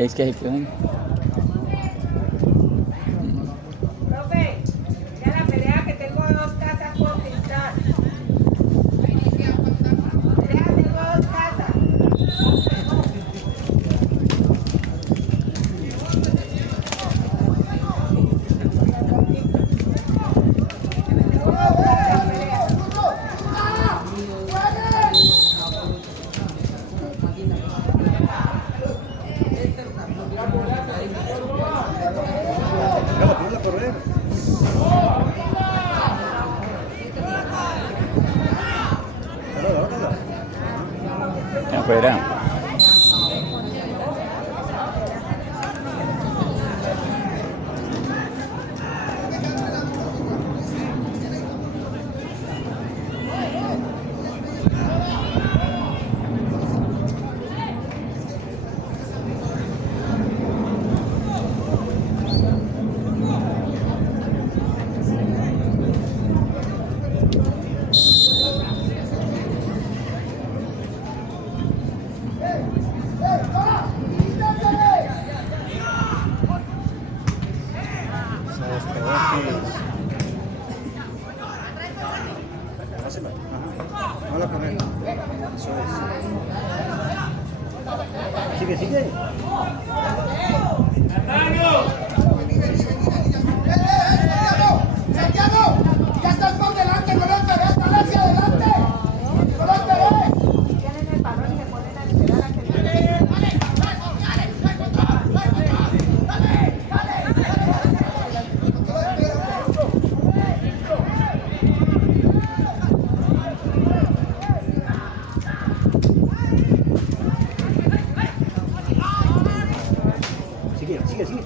Es que quedan. Profe, ya la pelea que tengo 2 casas por pintar. Pelea, tengo 2 casas. Afuera. Sigue, sigue. ¡Santiago! ¡Ya estás por delante, Colombia! ¡Ya están hacia adelante! ¡Colombia, ve! Tienen el balón y se ponen a esperar a que Sigue, sigue, sigue.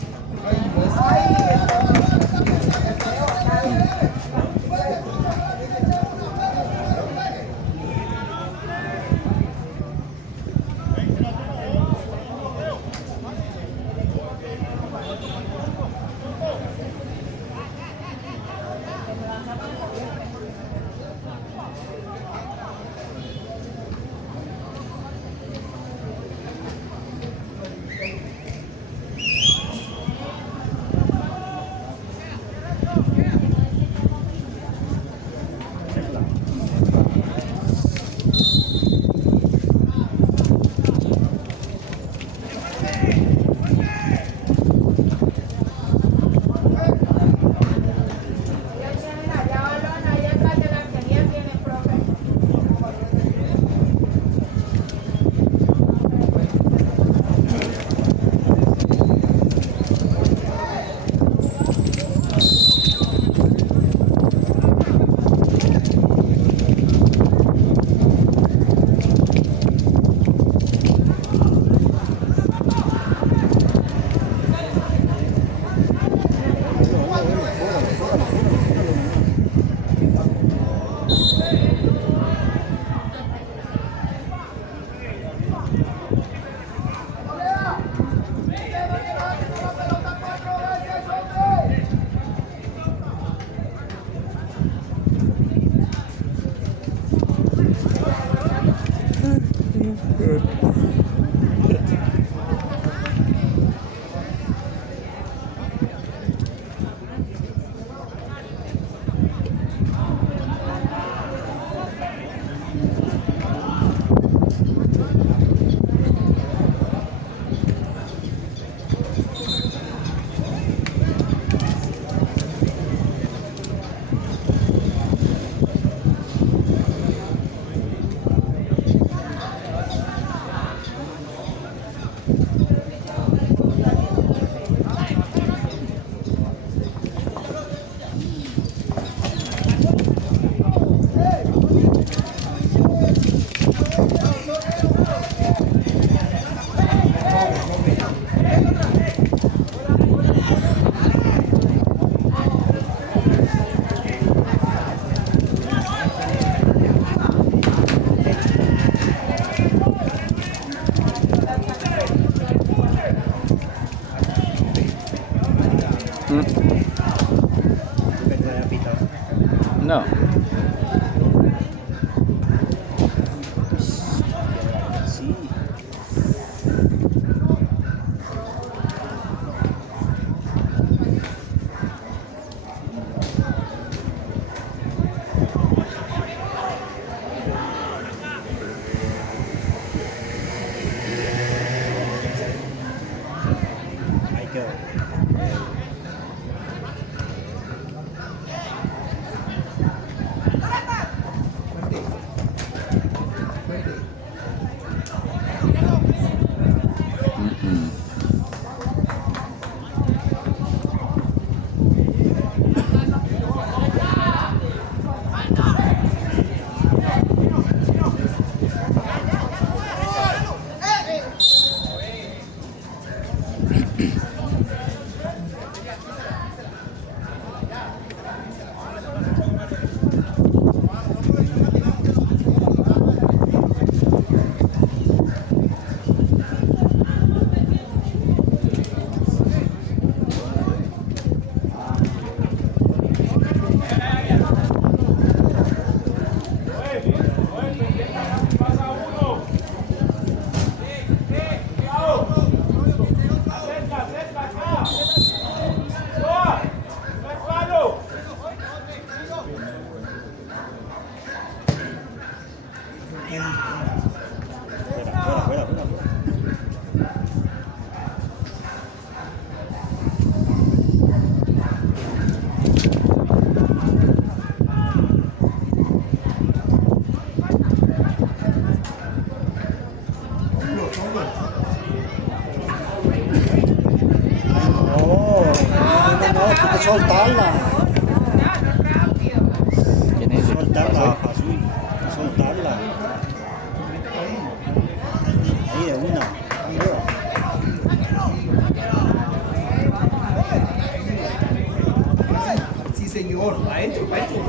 No. Sí. quedó. Soltarla. ¿Quién es ese? Soltarla, Azul. Soltarla. Ahí de una. Sí, señor. Adentro, adentro.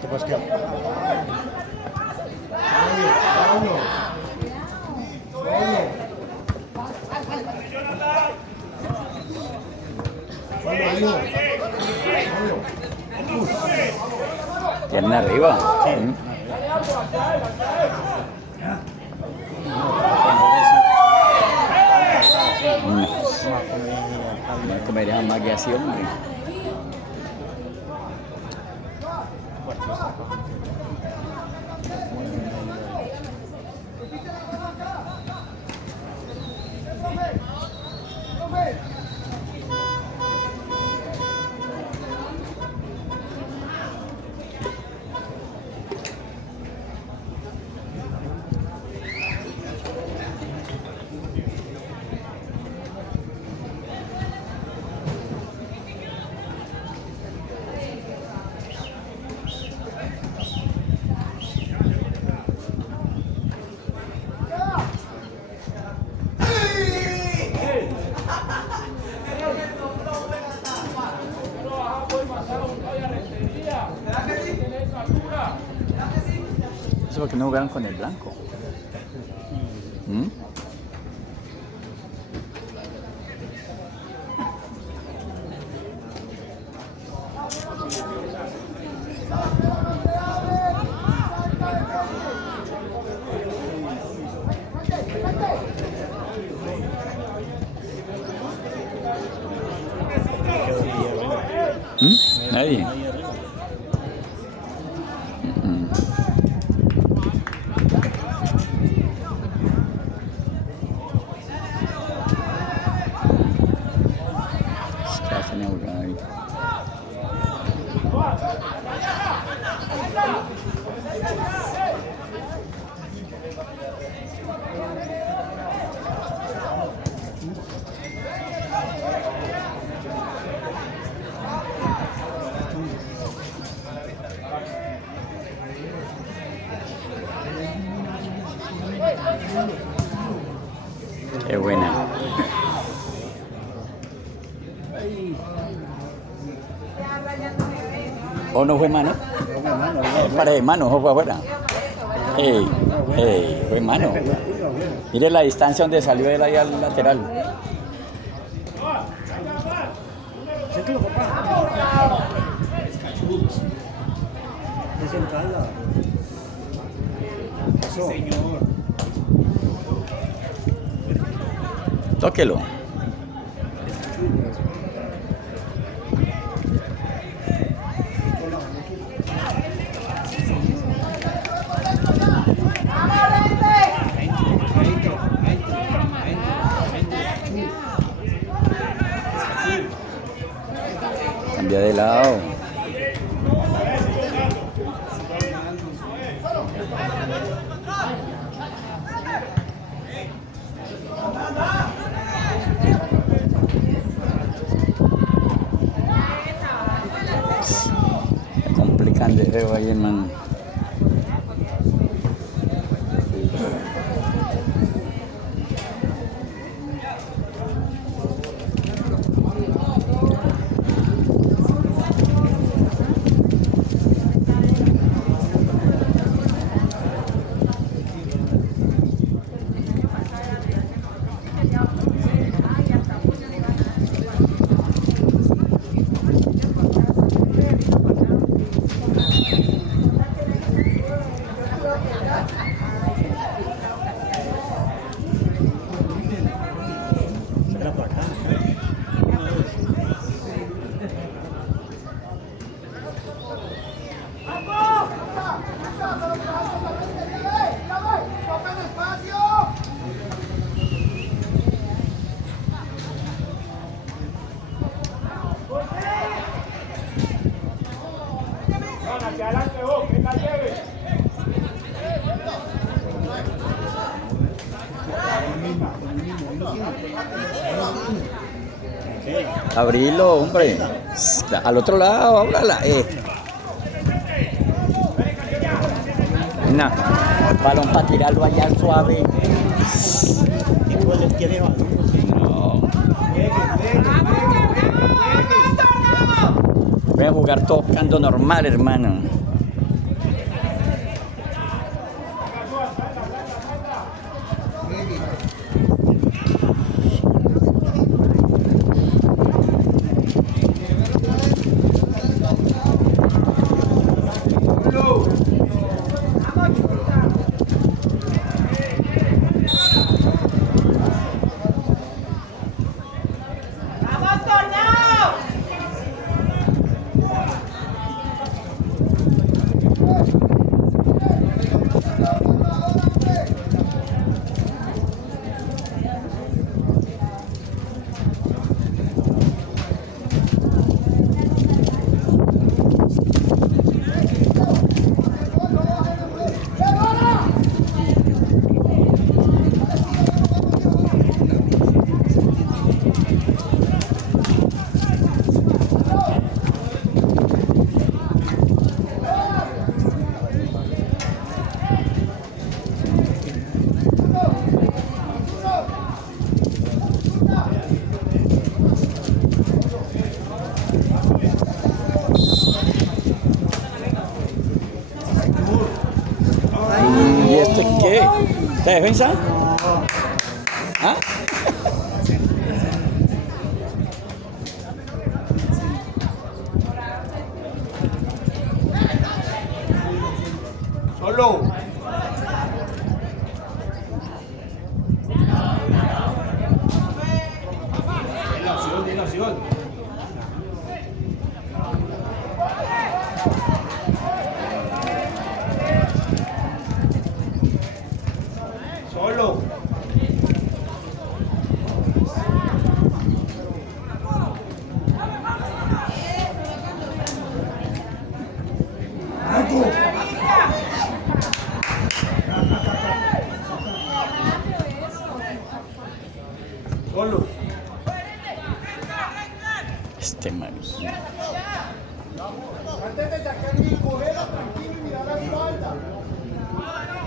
Te puedes quedar. Pierna arriba. No comerías más que así, hombre. Entonces, ¿por qué no jugaron con el blanco? ¿Mm? ¿Mm? Nadie. Mm. ¿Qué hacen ahí? Qué buena. ¿O no fue mano? Para de mano, ojo afuera. Fue mano. Mire la distancia donde salió él ahí al lateral. Desencarla. Sí, señor. Tóquelo. Cambia de lado. Complican de feo ahí, hermano. Será para acá. Abrilo, hombre. Al otro lado, háblala. Nah, balón para tirarlo allá al suave. Igual él tiene balón. No. Voy a jugar tocando normal, hermano. ¡Vamos, tornado! ¿Qué? ¿Esta defensa? ¿Ah? Solo. Tiene opción. Solo. Solo. Este man. Antes de sacar mi cojera, tranquilo y mirar la espalda.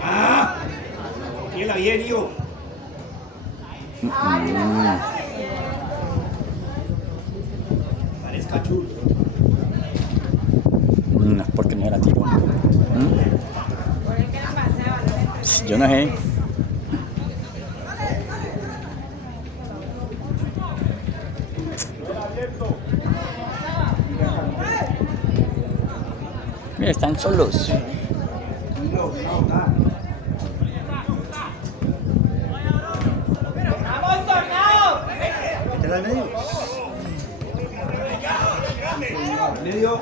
¡Ah! Tiene la bien, hijo. Parezca chulo. No es porque no era tiro. Por el que la pasaba, ¿no? Yo no sé. Mira, están solos. ¡Vamos, tornado! ¿Está al medio? Medio.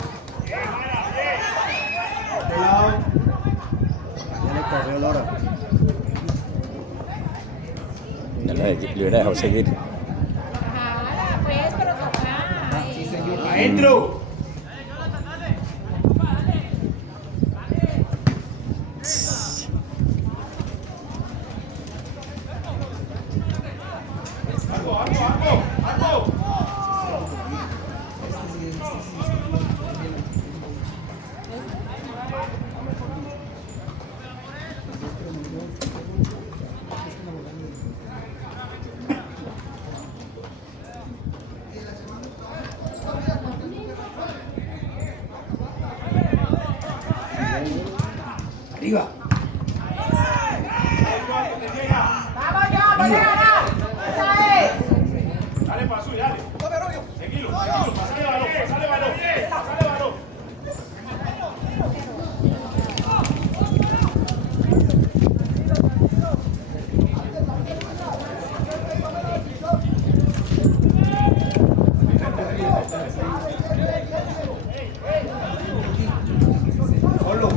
Este lado. Ya le corrió Lora. Ya le hubiera dejado seguir. Jala, pues, pero toca. ¡Adentro! Arriba. ¡Vamos, yo! ¡Voy a ganar! ¡Esa es! Dale, pasó, dale. Seguilo, pasale balón. Solo.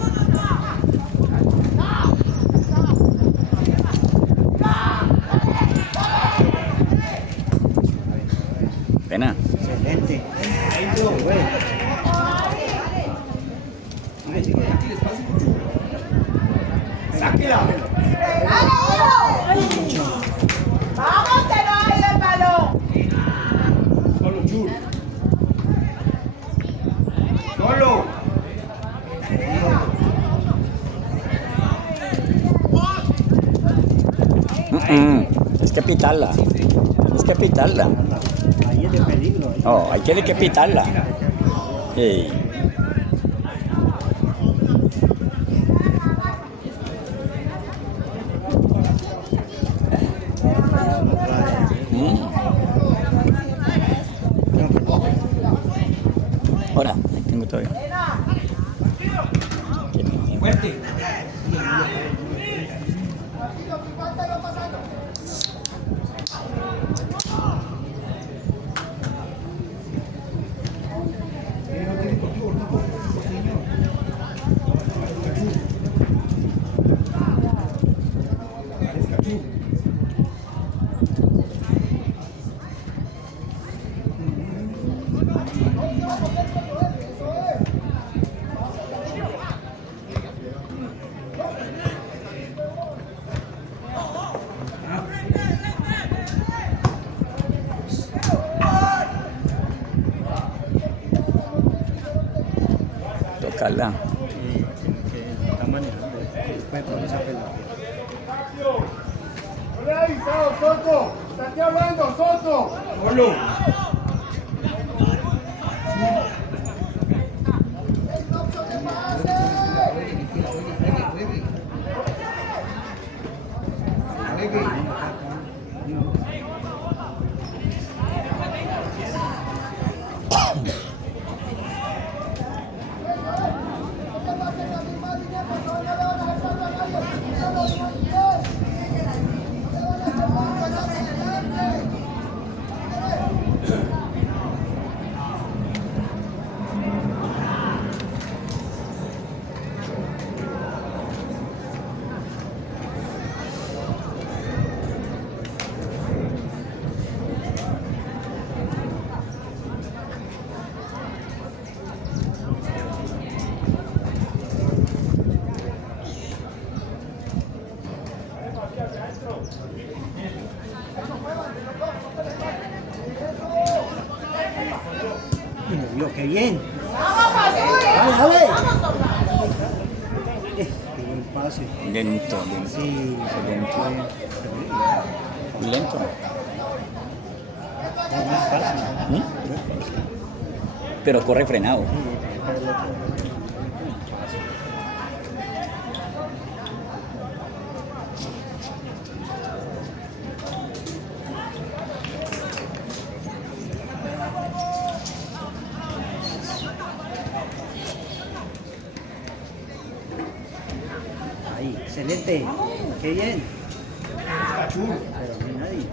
Pena. Excelente. Adentro, güey. Sáquela. ¡Vamos, que no hay el balón! Solo, Chur. Solo. Es que pitarla. Es que pitarla. Ahí es de peligro. Oh, hay que pitarla. Sí. Ahora, tengo todavía. Fuerte. Tócala. Está manejando. Puede poner esa pelota. No le ha avisado, Soto. Estás hablando, Soto. Solo. ¡Qué bien! ¡Vamos, Pasuri! ¡Dale, dale! ¡Qué buen pase! Lento, lento. Sí, Lento. Lento. buen pase. ¿Mm? Pero corre frenado. Ahí, excelente. ¡Qué bien! Pero no hay nadie.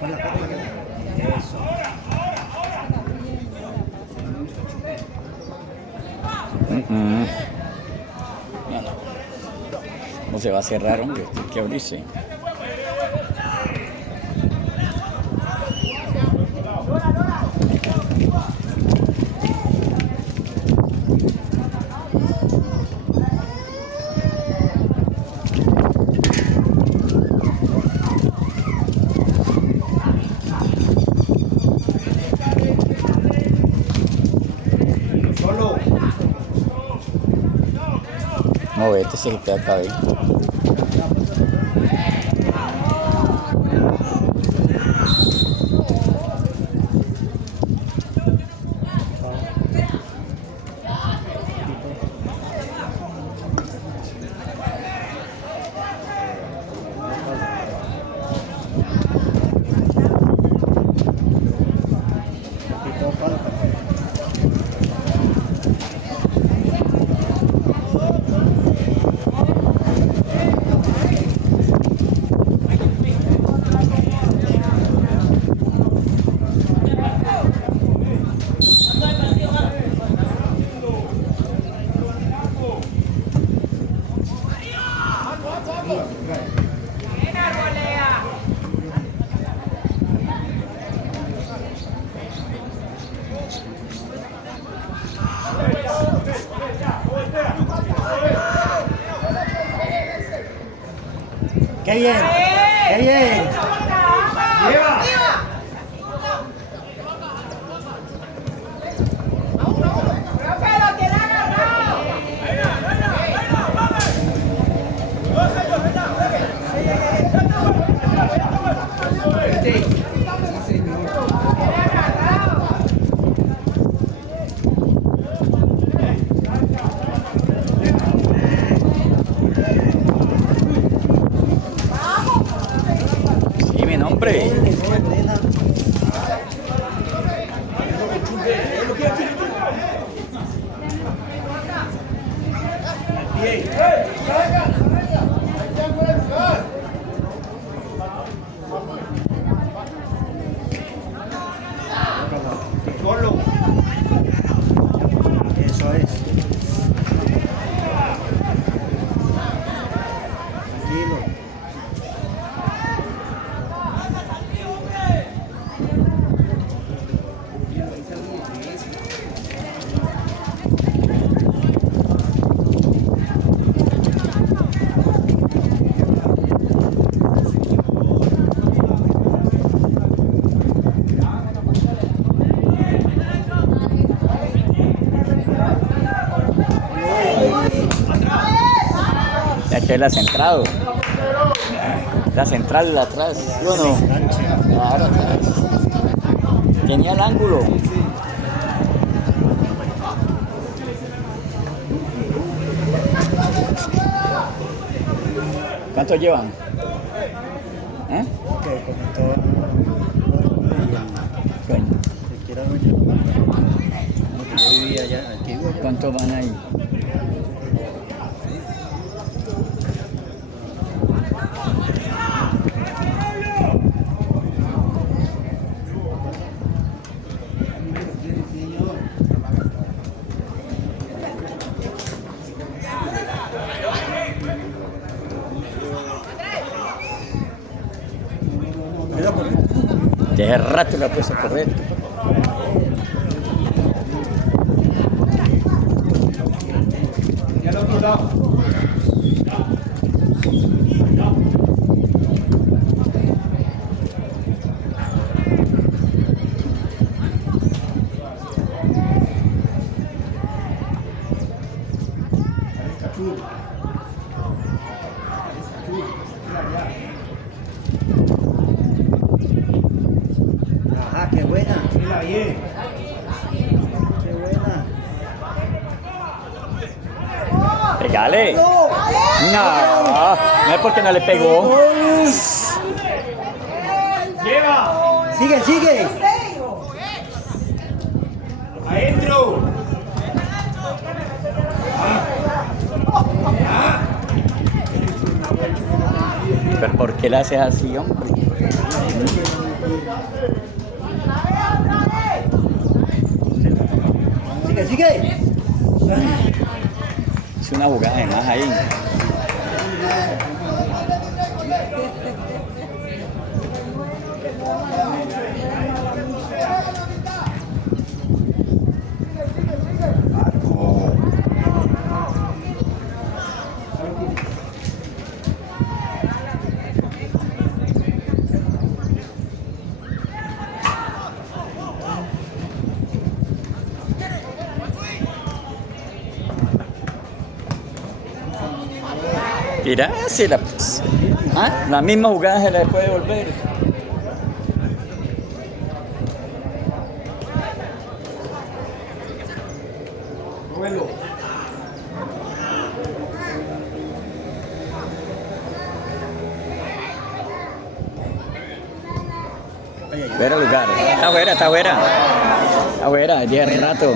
Con la pata. Eso. No se va a cerrar, hombre. Tiene que abrirse. No, este se le queda acá ahí. Poquito falta. ¡Bien, Arbolea! ¡Qué bien! ¡Qué bien! ¡Lleva! ¡Profe, lo tiene agarrado! Sí, mi nombre. Solo. Eso es. Tranquilo. Ya que la centrado. La central de atrás. Yo no. Claro, atrás. Tenía el ángulo. ¿Cuánto llevan? ¿Eh? Que comentó Bueno, el que era dueño. Como que yo vivía allá, aquí vivo allá. ¿cuánto van ahí? De rato la puse a correr. Y al otro lado. Ajá, qué buena. Mira bien. Qué buena. Pegale. No, no es porque no le pegó. Lleva. Sigue, sigue. Adentro. Pero ¿por qué le haces así, hombre? Sigue, sigue. Es una jugada de más ahí. Tirásela, pues. ¿Ah? La misma jugada se la puede devolver. Fuera lugar. Está fuera, está fuera. Está fuera, ya el rato.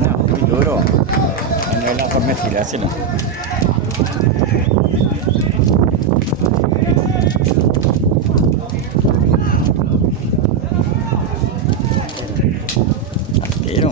No, muy duro. No es la forma de tirárselo. Arquero.